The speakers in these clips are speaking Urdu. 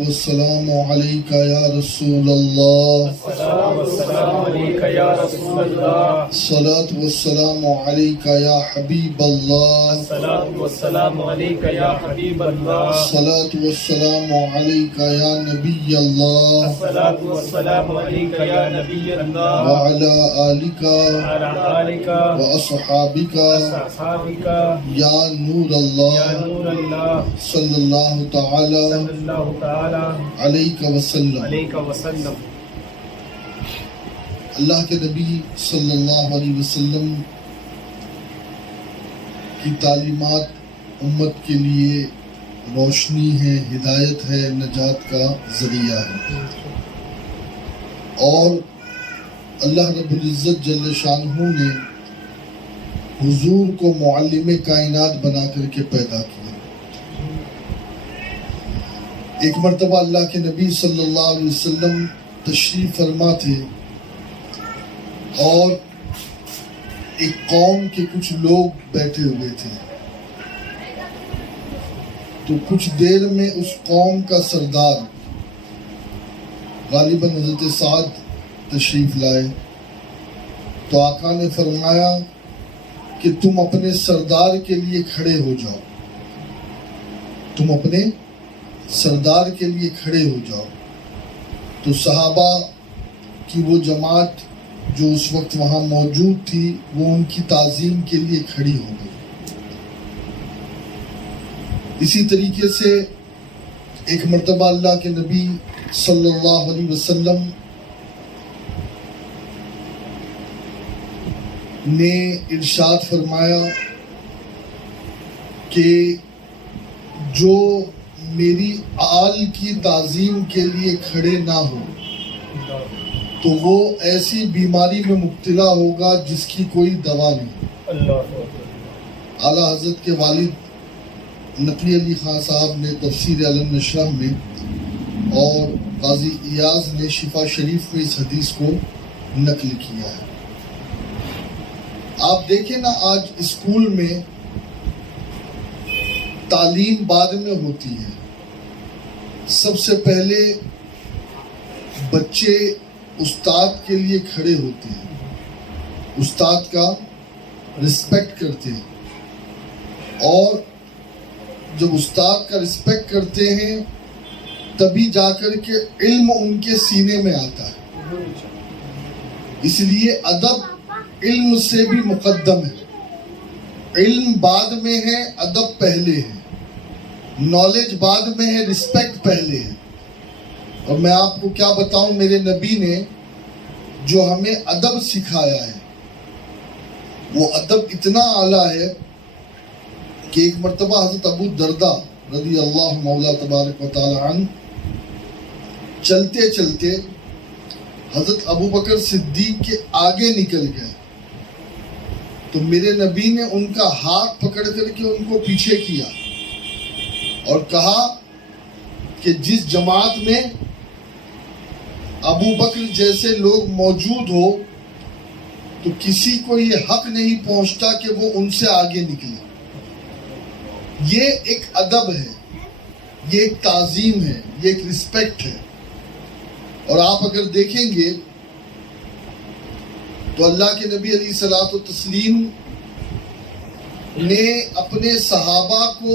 والسلام علیک یا رسول اللہ، الصلاۃ والسلام علیک یا رسول اللہ، الصلاۃ والسلام علیک یا حبیب اللہ، الصلاۃ والسلام علیک یا حبیب اللہ، الصلاۃ والسلام علیک یا نبی اللہ، الصلاۃ والسلام علیک یا نبی اللہ، وعلی آلک وعلی آلک واصحابک واصحابک یا نور یا اللہ نور اللہ، صلی اللہ تعالی صلی اللہ تعالی علیہ وسلم۔ علیہ وسلم۔ اللہ کے نبی صلی اللہ علیہ وسلم کی تعلیمات امت کے لیے روشنی ہے، ہدایت ہے، نجات کا ذریعہ ہے، اور اللہ رب العزت جل شانہ نے حضور کو معلم کائنات بنا کر کے پیدا کیا۔ ایک مرتبہ اللہ کے نبی صلی اللہ علیہ وسلم تشریف فرما تھے، اور ایک قوم کے کچھ لوگ بیٹھے ہوئے تھے، تو کچھ دیر میں اس قوم کا سردار غالباً حضرت سعد تشریف لائے، تو آقا نے فرمایا کہ تم اپنے سردار کے لیے کھڑے ہو جاؤ، تم اپنے سردار کے لیے کھڑے ہو جاؤ۔ تو صحابہ کی وہ جماعت جو اس وقت وہاں موجود تھی، وہ ان کی تعظیم کے لیے کھڑی ہو گئی۔ اسی طریقے سے ایک مرتبہ اللہ کے نبی صلی اللہ علیہ وسلم نے ارشاد فرمایا کہ جو میری آل کی تعظیم کے لیے کھڑے نہ ہو تو وہ ایسی بیماری میں مبتلا ہوگا جس کی کوئی دوا نہیں۔ اعلیٰ حضرت کے والد نقی علی خان صاحب نے تفسیر علم نشرح میں، اور قاضی ایاز نے شفا شریف میں اس حدیث کو نقل کیا ہے۔ آپ دیکھیں نا، آج اسکول میں تعلیم بعد میں ہوتی ہے، سب سے پہلے بچے استاد کے لیے کھڑے ہوتے ہیں، استاد کا رسپیکٹ کرتے ہیں، اور جب استاد کا رسپیکٹ کرتے ہیں تبھی جا کر کے علم ان کے سینے میں آتا ہے۔ اس لیے ادب علم سے بھی مقدم ہے، علم بعد میں ہے، ادب پہلے ہے، نالج بعد میں ہے، رسپیکٹ پہلے ہے۔ اور میں آپ کو کیا بتاؤں، میرے نبی نے جو ہمیں ادب سکھایا ہے وہ ادب اتنا اعلیٰ ہے کہ ایک مرتبہ حضرت ابو درداء رضی اللہ مولا تبارک و تعالی عنہ چلتے چلتے حضرت ابو بکر صدیق کے آگے نکل گئے، تو میرے نبی نے ان کا ہاتھ پکڑ کر کے ان کو پیچھے کیا اور کہا کہ جس جماعت میں ابو بکر جیسے لوگ موجود ہو تو کسی کو یہ حق نہیں پہنچتا کہ وہ ان سے آگے نکلے۔ یہ ایک ادب ہے، یہ ایک تعظیم ہے، یہ ایک رسپیکٹ ہے۔ اور آپ اگر دیکھیں گے تو اللہ کے نبی علیہ الصلوۃ والتسلیم نے اپنے صحابہ کو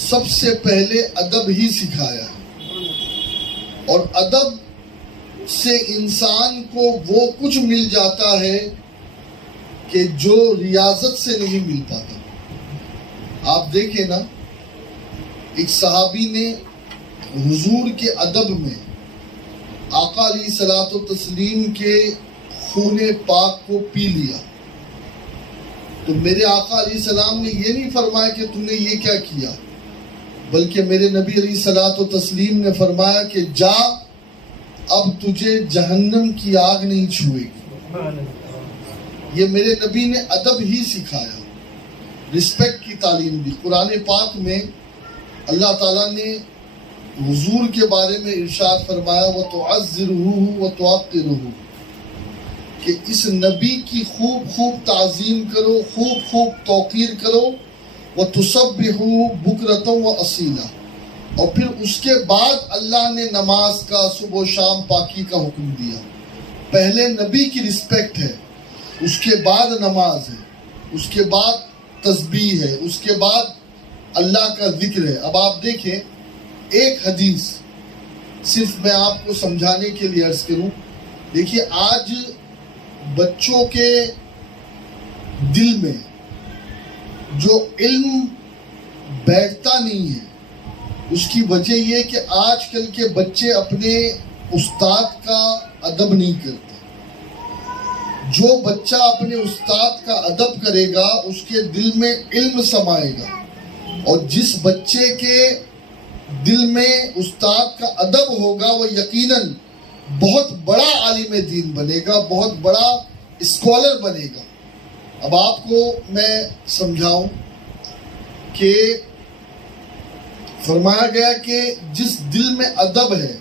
سب سے پہلے ادب ہی سکھایا ہے، اور ادب سے انسان کو وہ کچھ مل جاتا ہے کہ جو ریاضت سے نہیں مل پاتا۔ آپ دیکھیں نا، ایک صحابی نے حضور کے ادب میں آقا علیہ الصلوۃ والتسلیم کے خون پاک کو پی لیا، تو میرے آقا علیہ السلام نے یہ نہیں فرمایا کہ تم نے یہ کیا کیا، بلکہ میرے نبی علیہ الصلوۃ والتسلیم نے فرمایا کہ جا، اب تجھے جہنم کی آگ نہیں چھوئے گی۔ یہ میرے نبی نے ادب ہی سکھایا، رسپیکٹ کی تعلیم دی۔ قرآن پاک میں اللہ تعالیٰ نے حضور کے بارے میں ارشاد فرمایا وَتُعَزِّرُهُ وَتُعَقِّرُهُ، کہ اس نبی کی خوب خوب تعظیم کرو، خوب خوب توقیر کرو، وَتُسَبِّحُ بُكْرَةً وَأَصِيلًا، اور پھر اس کے بعد اللہ نے نماز کا صبح و شام پاکی کا حکم دیا. پہلے نبی کی رسپیکٹ ہے، اس کے بعد نماز ہے، اس کے بعد تسبیح ہے، اس کے بعد اللہ کا ذکر ہے. اب آپ دیکھیں ایک حدیث صرف میں آپ کو سمجھانے کے لیے عرض کروں. دیکھیے آج بچوں کے دل میں جو علم بیٹھتا نہیں ہے، اس کی وجہ یہ کہ آج کل کے بچے اپنے استاد کا ادب نہیں کرتے. جو بچہ اپنے استاد کا ادب کرے گا اس کے دل میں علم سمائے گا، اور جس بچے کے دل میں استاد کا ادب ہوگا وہ یقیناً بہت بڑا عالم دین بنے گا، بہت بڑا اسکالر بنے گا. اب آپ کو میں سمجھاؤں کہ فرمایا گیا کہ جس دل میں ادب ہے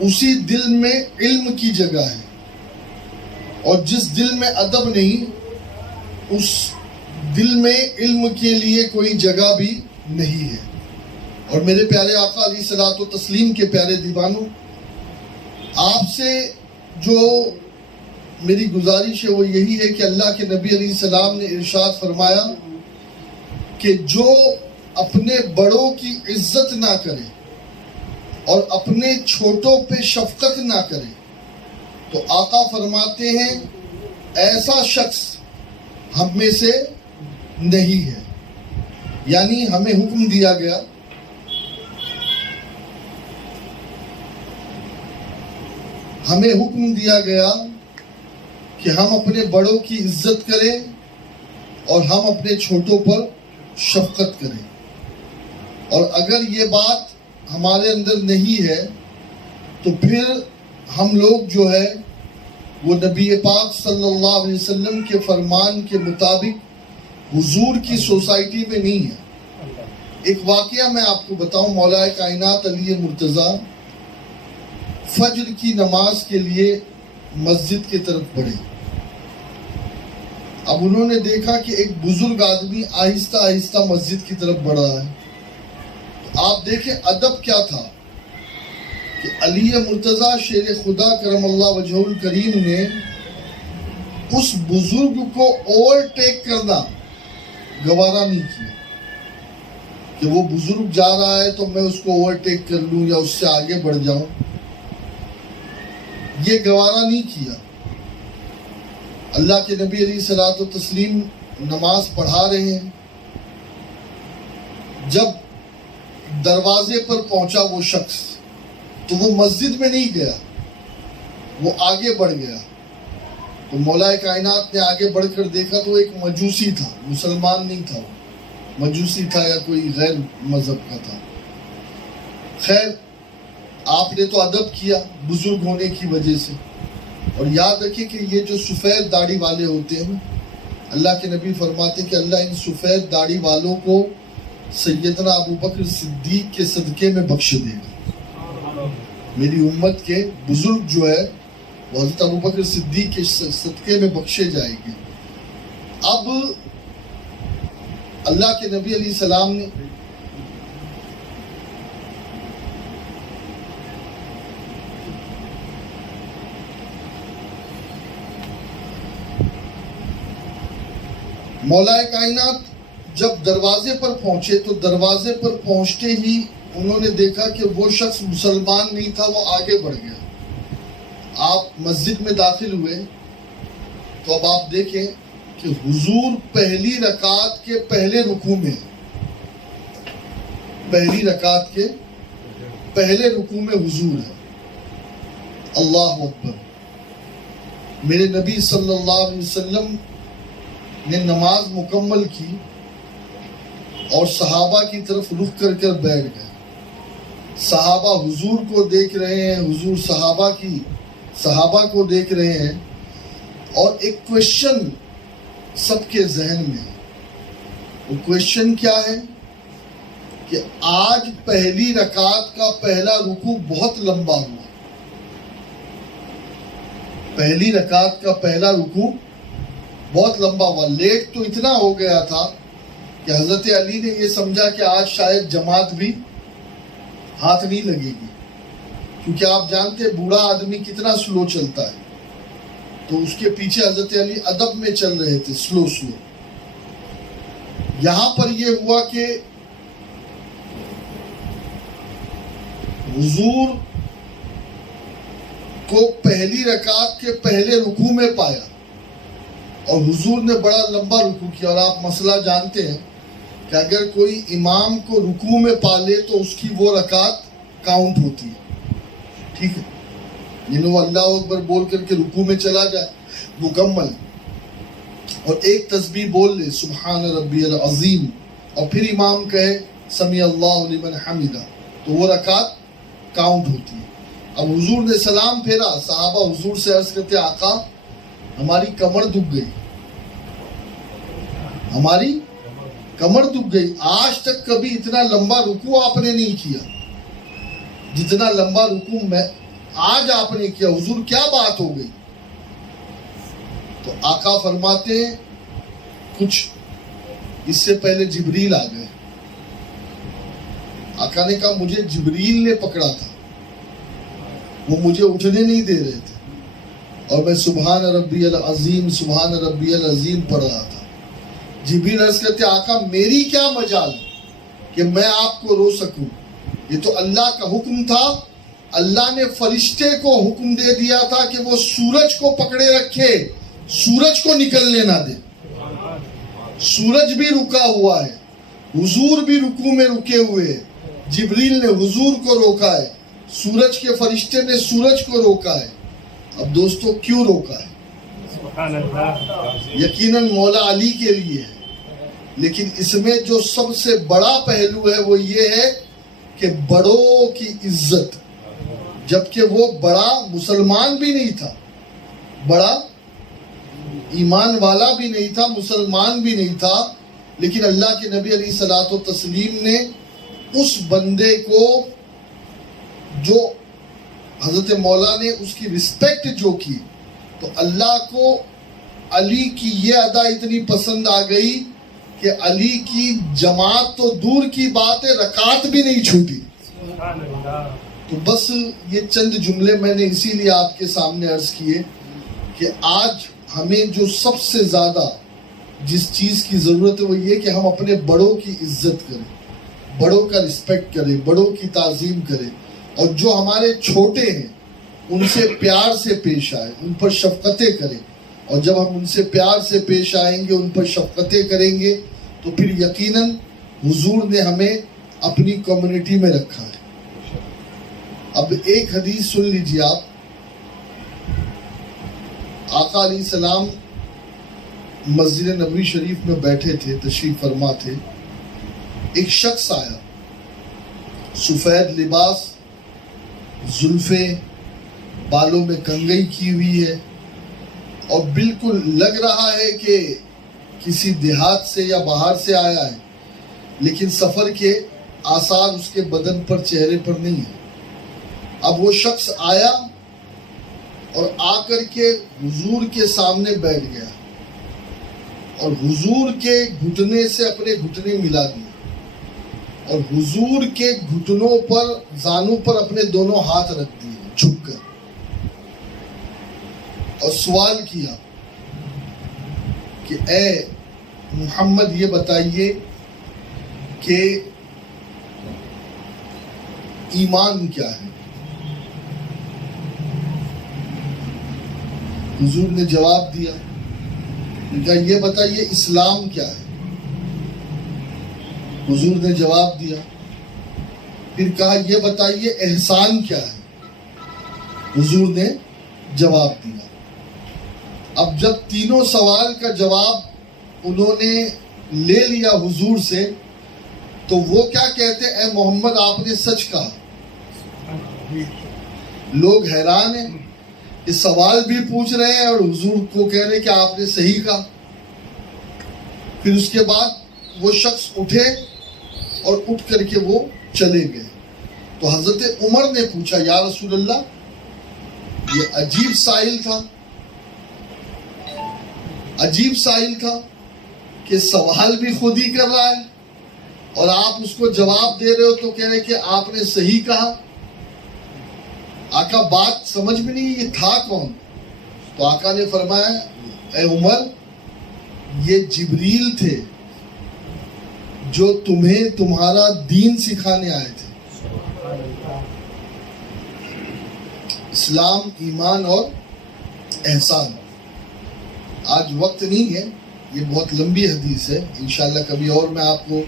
اسی دل میں علم کی جگہ ہے، اور جس دل میں ادب نہیں اس دل میں علم کے لیے کوئی جگہ بھی نہیں ہے. اور میرے پیارے آقا علیہ الصلوۃ والتسلیم کے پیارے دیوانوں، آپ سے جو میری گزارش ہے وہ یہی ہے کہ اللہ کے نبی علیہ السلام نے ارشاد فرمایا کہ جو اپنے بڑوں کی عزت نہ کرے اور اپنے چھوٹوں پہ شفقت نہ کرے تو آقا فرماتے ہیں ایسا شخص ہم میں سے نہیں ہے. یعنی ہمیں حکم دیا گیا کہ ہم اپنے بڑوں کی عزت کریں اور ہم اپنے چھوٹوں پر شفقت کریں. اور اگر یہ بات ہمارے اندر نہیں ہے تو پھر ہم لوگ جو ہے وہ نبی پاک صلی اللہ علیہ وسلم کے فرمان کے مطابق حضور کی سوسائٹی میں نہیں ہے. ایک واقعہ میں آپ کو بتاؤں. مولا کائنات علی مرتضیٰ فجر کی نماز کے لیے مسجد کی طرف بڑھے. اب انہوں نے دیکھا کہ ایک بزرگ آدمی آہستہ آہستہ مسجد کی طرف بڑھ رہا ہے. آپ دیکھیں ادب کیا تھا کہ علی مرتضیٰ شیر خدا کرم اللہ وجہہ الکریم نے اس بزرگ کو اوورٹیک کرنا گوارا نہیں کیا کہ وہ بزرگ جا رہا ہے تو میں اس کو اوورٹیک کر لوں یا اس سے آگے بڑھ جاؤں. یہ گوارا نہیں کیا. اللہ کے نبی علیہ الصلوۃ والتسلیم نماز پڑھا رہے ہیں. جب دروازے پر پہنچا وہ شخص تو وہ مسجد میں نہیں گیا، وہ آگے بڑھ گیا. تو مولا کائنات نے آگے بڑھ کر دیکھا تو ایک مجوسی تھا، مسلمان نہیں تھا، وہ مجوسی تھا یا کوئی غیر مذہب کا تھا. خیر آپ نے تو ادب کیا بزرگ ہونے کی وجہ سے. اور یاد رکھیں کہ یہ جو سفید داڑھی والے ہوتے ہیں اللہ کے نبی فرماتے کہ اللہ ان سفید داڑھی والوں کو سیدنا ابو بکر صدیق کے صدقے میں بخش دے گا. میری امت کے بزرگ جو ہے وہ حضرت ابو بکر صدیق کے صدقے میں بخشے جائیں گے. اب اللہ کے نبی علیہ السلام نے مولا کائنات جب دروازے پر پہنچے تو دروازے پر پہنچتے ہی انہوں نے دیکھا کہ وہ شخص مسلمان نہیں تھا، وہ آگے بڑھ گیا. آپ مسجد میں داخل ہوئے تو اب آپ دیکھیں کہ حضور پہلی رکعت کے پہلے رکوع میں، پہلی رکعت کے پہلے رکوع میں حضور ہے. اللہ اکبر. میرے نبی صلی اللہ علیہ وسلم نے نماز مکمل کی اور صحابہ کی طرف رخ کر کر بیٹھ گئے. صحابہ حضور کو دیکھ رہے ہیں، حضور صحابہ کو دیکھ رہے ہیں، اور ایک کویشچن سب کے ذہن میں ہے. وہ کویشچن کیا ہے کہ آج پہلی رکعت کا پہلا رکوع بہت لمبا ہوا. پہلی رکعت کا پہلا رکوع بہت لمبا ہوا. لیٹ تو اتنا ہو گیا تھا کہ حضرت علی نے یہ سمجھا کہ آج شاید جماعت بھی ہاتھ نہیں لگے گی، کیونکہ آپ جانتے ہیں بوڑھا آدمی کتنا سلو چلتا ہے، تو اس کے پیچھے حضرت علی ادب میں چل رہے تھے، سلو سلو. یہاں پر یہ ہوا کہ حضور کو پہلی رکعت کے پہلے رکوع میں پایا، اور حضور نے بڑا لمبا رکوع کیا. اور آپ مسئلہ جانتے ہیں کہ اگر کوئی امام کو رکوع میں پا لے تو اس کی وہ رکعت کاؤنٹ ہوتی ہے، ٹھیک ہے، یعنی وہ اللہ اکبر بول کر کے رکوع میں چلا جائے مکمل، اور ایک تسبیح بول لے سبحان ربی العظیم، اور پھر امام کہے سمیع اللہ لمن حمدہ، تو وہ رکعت کاؤنٹ ہوتی ہے. اب حضور نے سلام پھیرا، صحابہ حضور سے عرض کرتے آقا ہماری کمر دکھ گئی، ہماری کمر دکھ گئی، آج تک کبھی اتنا لمبا رکوع آپ نے نہیں کیا جتنا لمبا رکوع میں آج آپ نے کیا، حضور کیا بات ہو گئی؟ تو آقا فرماتے ہیں کچھ اس سے پہلے جبریل آ گئے. آقا نے کہا مجھے جبریل نے پکڑا تھا، وہ مجھے اٹھنے نہیں دے رہے تھے، اور میں سبحان ربی العظیم سبحان ربی العظیم پڑھ رہا تھا. جبریل عرض کرتے آقا میری کیا مجال کہ میں آپ کو رو سکوں، یہ تو اللہ کا حکم تھا. اللہ نے فرشتے کو حکم دے دیا تھا کہ وہ سورج کو پکڑے رکھے، سورج کو نکلنے نہ دے. سورج بھی رکا ہوا ہے، حضور بھی رکوع میں رکے ہوئے ہیں، جبریل نے حضور کو روکا ہے، سورج کے فرشتے نے سورج کو روکا ہے. اب دوستو کیوں روکا ہے؟ یقیناً مولا علی کے لیے ہے، لیکن اس میں جو سب سے بڑا پہلو ہے وہ یہ ہے کہ بڑوں کی عزت، جبکہ وہ بڑا مسلمان بھی نہیں تھا، بڑا ایمان والا بھی نہیں تھا، مسلمان بھی نہیں تھا، لیکن اللہ کے نبی علیہ الصلوۃ والتسلیم نے اس بندے کو جو حضرت مولا نے اس کی رسپیکٹ جو کی، تو اللہ کو علی کی یہ ادا اتنی پسند آ گئی کہ علی کی جماعت تو دور کی بات ہے، رکعت بھی نہیں چھوٹی. تو بس یہ چند جملے میں نے اسی لیے آپ کے سامنے عرض کیے کہ آج ہمیں جو سب سے زیادہ جس چیز کی ضرورت ہے وہ یہ کہ ہم اپنے بڑوں کی عزت کریں، بڑوں کا رسپیکٹ کریں، بڑوں کی تعظیم کریں، اور جو ہمارے چھوٹے ہیں ان سے پیار سے پیش آئیں، ان پر شفقتیں کریں. اور جب ہم ان سے پیار سے پیش آئیں گے، ان پر شفقتیں کریں گے، تو پھر یقیناً حضور نے ہمیں اپنی کمیونٹی میں رکھا ہے. اب ایک حدیث سن لیجیے آپ. آقا علیہ السلام مسجد نبوی شریف میں بیٹھے تھے، تشریف فرما تھے. ایک شخص آیا، سفید لباس، زلفیں، بالوں میں کنگھی کی ہوئی ہے، اور بالکل لگ رہا ہے کہ کسی دیہات سے یا باہر سے آیا ہے، لیکن سفر کے آثار اس کے بدن پر، چہرے پر نہیں ہیں. اب وہ شخص آیا اور آ کر کے حضور کے سامنے بیٹھ گیا، اور حضور کے گھٹنے سے اپنے گھٹنے ملا دیے، اور حضور کے گھٹنوں پر، زانوں پر اپنے دونوں ہاتھ رکھ دیے جھک کر، اور سوال کیا کہ اے محمد یہ بتائیے کہ ایمان کیا ہے؟ حضور نے جواب دیا، کہا یہ بتائیے اسلام کیا ہے؟ حضور نے جواب دیا. پھر کہا یہ بتائیے احسان کیا ہے؟ حضور نے جواب دیا. اب جب تینوں سوال کا جواب انہوں نے لے لیا حضور سے، تو وہ کیا کہتے؟ اے محمد آپ نے سچ کہا. لوگ حیران ہیں کہ سوال بھی پوچھ رہے ہیں اور حضور کو کہہ رہے کہ آپ نے صحیح کہا. پھر اس کے بعد وہ شخص اٹھے اور اٹھ کر کے وہ چلے گئے. تو حضرت عمر نے پوچھا یا رسول اللہ، یہ عجیب سائل تھا، عجیب سائل تھا کہ سوال بھی خود ہی کر رہا ہے اور آپ اس کو جواب دے رہے ہو تو کہہ رہے کہ آپ نے صحیح کہا. آقا بات سمجھ میں نہیں، یہ تھا کون؟ تو آقا نے فرمایا اے عمر یہ جبریل تھے جو تمہیں تمہارا دین سکھانے آئے تھے. اسلام، ایمان اور احسان. آج وقت نہیں ہے، یہ بہت لمبی حدیث ہے، انشاءاللہ کبھی اور میں آپ کو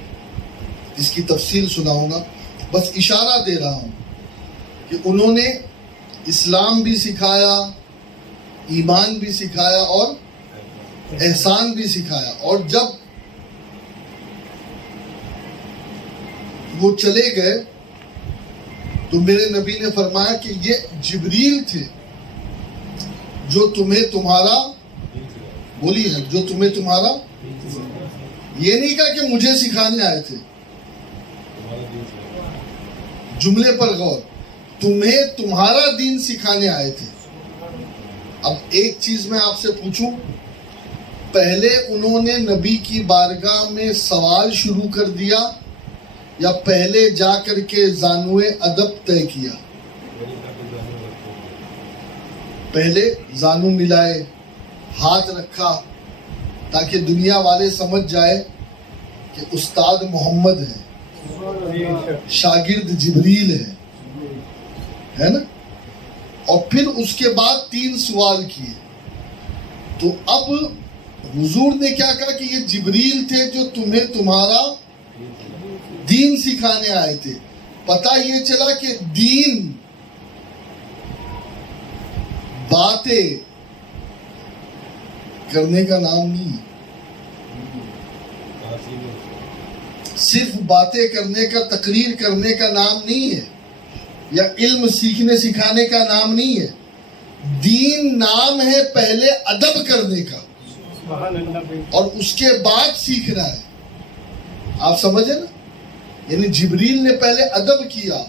اس کی تفصیل سناؤں گا. بس اشارہ دے رہا ہوں کہ انہوں نے اسلام بھی سکھایا، ایمان بھی سکھایا اور احسان بھی سکھایا. اور جب وہ چلے گئے تو میرے نبی نے فرمایا کہ یہ جبریل تھے جو تمہیں تمہارا، بولی ہے، جو تمہیں تمہارا، یہ نہیں کہا کہ مجھے سکھانے آئے تھے. جملے پر غور، تمہیں تمہارا دین سکھانے آئے تھے. اب ایک چیز میں آپ سے پوچھوں، پہلے انہوں نے نبی کی بارگاہ میں سوال شروع کر دیا یا پہلے جا کر کے زانوئے ادب طے کیا؟ پہلے زانو ملائے، ہاتھ رکھا تاکہ دنیا والے سمجھ جائے کہ استاد محمد ہے، شاگرد جبریل ہے نا. اور پھر اس کے بعد 3 سوال کیے. تو اب حضور نے کیا کہا کہ یہ جبریل تھے جو تمہیں تمہارا دین سکھانے آئے تھے. پتہ یہ چلا کہ دین باتیں کرنے کا نام نہیں ہے، صرف باتیں کرنے کا، تقریر کرنے کا نام نہیں ہے، یا علم سیکھنے سکھانے کا نام نہیں ہے. دین نام ہے پہلے ادب کرنے کا اور اس کے بعد سیکھنا ہے. آپ سمجھیں نا، یعنی جبریل نے پہلے ادب کیا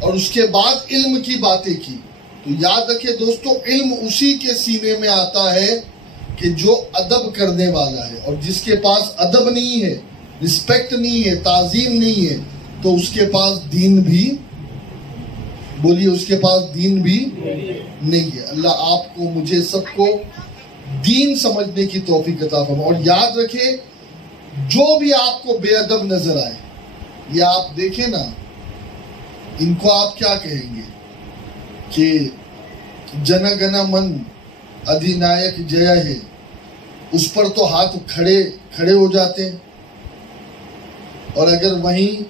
اور اس کے بعد علم کی باتیں کی. تو یاد رکھیں دوستو، علم اسی کے سینے میں آتا ہے کہ جو ادب کرنے والا ہے. اور جس کے پاس ادب نہیں ہے، رسپیکٹ نہیں ہے، تعظیم نہیں ہے، تو اس کے پاس دین بھی، بولیے، اس کے پاس دین بھی نہیں ہے. اللہ آپ کو، مجھے، سب کو دین سمجھنے کی توفیق عطا فرمائے. اور یاد رکھیں، جو بھی آپ کو بے ادب نظر آئے، یہ آپ دیکھیں نا، ان کو آپ کیا کہیں گے کہ جن گن من ادھینائک جیا ہے، اس پر تو ہاتھ کھڑے ہو جاتے ہیں. اور اگر وہیں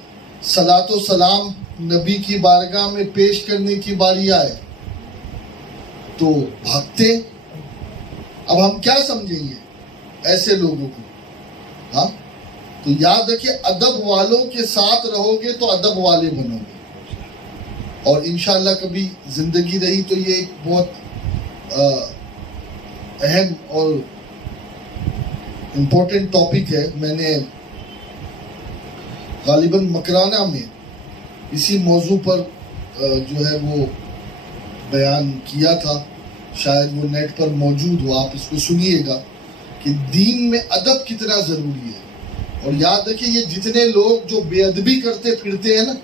صلاۃ و سلام نبی کی بارگاہ میں پیش کرنے کی باری آئے تو بھاگتے. اب ہم کیا سمجھیں گے ایسے لوگوں کو؟ ہاں، تو یاد رکھیں، ادب والوں کے ساتھ رہو گے تو ادب والے بنو گے. اور انشاءاللہ کبھی زندگی رہی تو یہ ایک بہت اہم اور امپورٹنٹ ٹاپک ہے. میں نے غالباً مکرانہ میں اسی موضوع پر جو ہے وہ بیان کیا تھا، شاید وہ نیٹ پر موجود ہو، آپ اس کو سنیے گا کہ دین میں ادب کتنا ضروری ہے. اور یاد رکھیں، یہ جتنے لوگ جو بے ادبی کرتے پھرتے ہیں نا،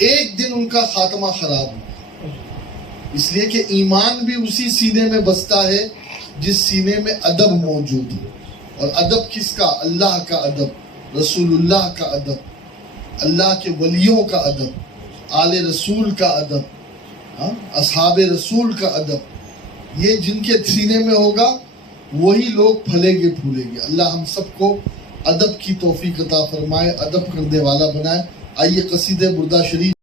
ایک دن ان کا خاتمہ خراب ہو. اس لیے کہ ایمان بھی اسی سینے میں بستا ہے جس سینے میں ادب موجود ہے. اور ادب کس کا؟ اللہ کا ادب، رسول اللہ کا ادب، اللہ کے ولیوں کا ادب، آل رسول کا ادب، اصحاب رسول کا ادب. یہ جن کے سینے میں ہوگا وہی لوگ پھلیں گے پھولیں گے. اللہ ہم سب کو ادب کی توفیق عطا فرمائے، ادب کرنے والا بنائے. آئیے قصیدہ بردہ شریف